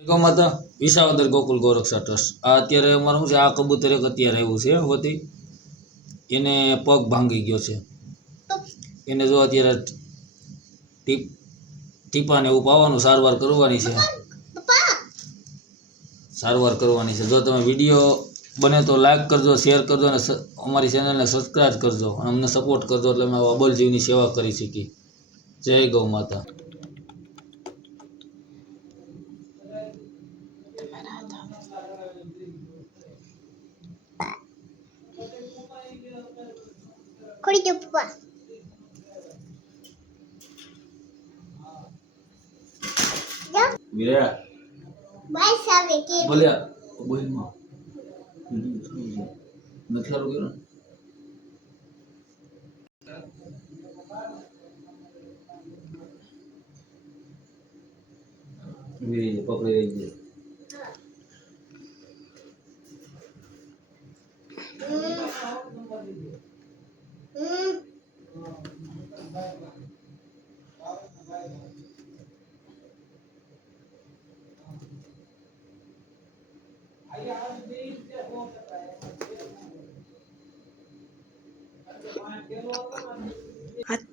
ગૌમાતા Visavadar Gokul ગૌરક્ષા trust આ અત્યારે અમારું શું છે આ કબૂતર એક અત્યારે આવ્યું છે હોતી એને પગ ભાંગી ગયો છે એને જો અત્યારે ટીપાને એવું પાવાનું સારવાર કરવાની છે જો તમે વિડીયો બને તો લાઈક કરજો શેર કરજો અને અમારી ચેનલને સબસ્ક્રાઈબ કરજો અને અમને સપોર્ટ કરજો એટલે અમે અબોલ જીવની સેવા કરી શકીએ જય ગૌ માતા ખોડી દો પપ્પા વીરા બાય સાવે કે બોલ્યા બોલમાં નથી સારું કર્યું વીરી પકડી રહી છે હાથ